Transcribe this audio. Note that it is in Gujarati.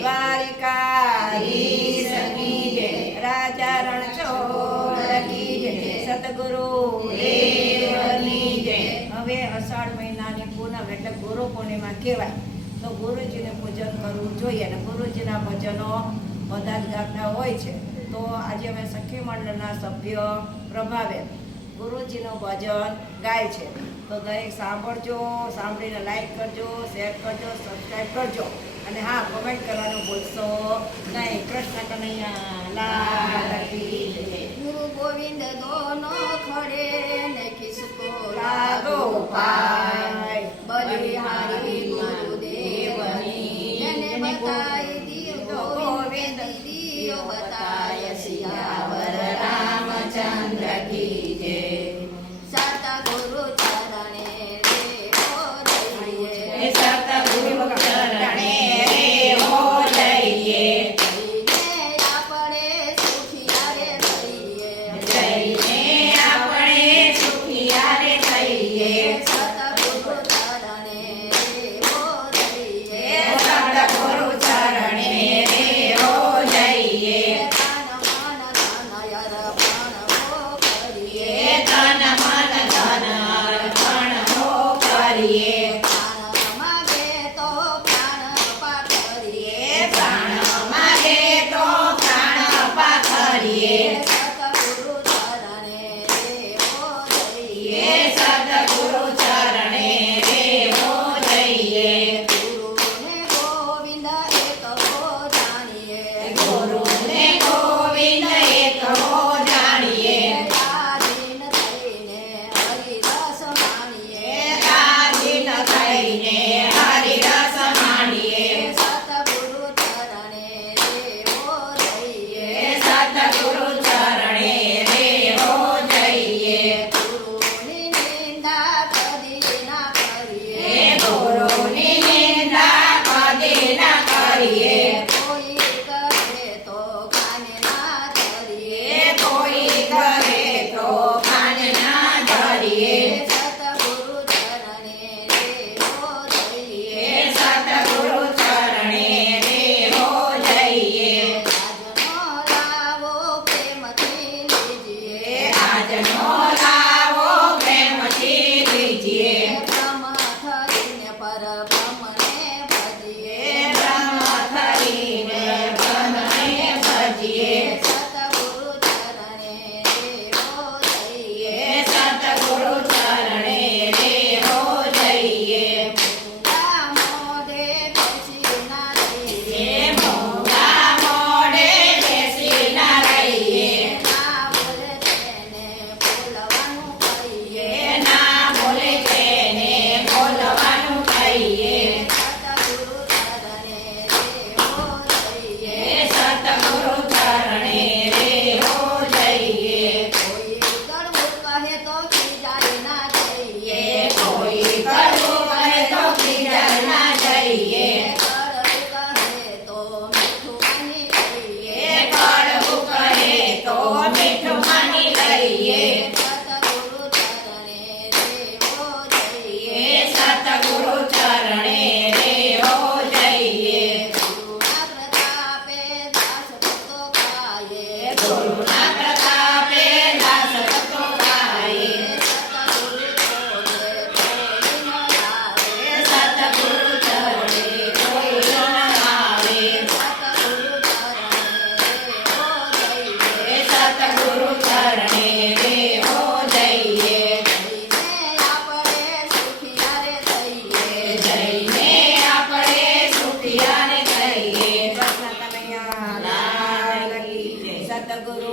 દ્વારિકા રાજા રણછોડ સતગુરુ હવે અષાઢ મહિનાની પૂનમ એટલે ગુરુ પૂર્ણિમા કહેવાય તો ગુરુજીને પૂજન કરવું જોઈએ. અને ગુરુજીના ભજનો બધા હોય છે. તો આજે અમે સખી સભ્ય પ્રભાવે ગુરુજીનું ભજન ગાય છે. તો દરેક સાંભળજો, સાંભળીને લાઈક કરજો શેર કરજો સબસ્ક્રાઈબ કરજો. અને હા કમેન્ટ કરવાનું ભૂલશો નહીં. કૃષ્ણ કનૈયા, લાલ ya no. जगद्गुरु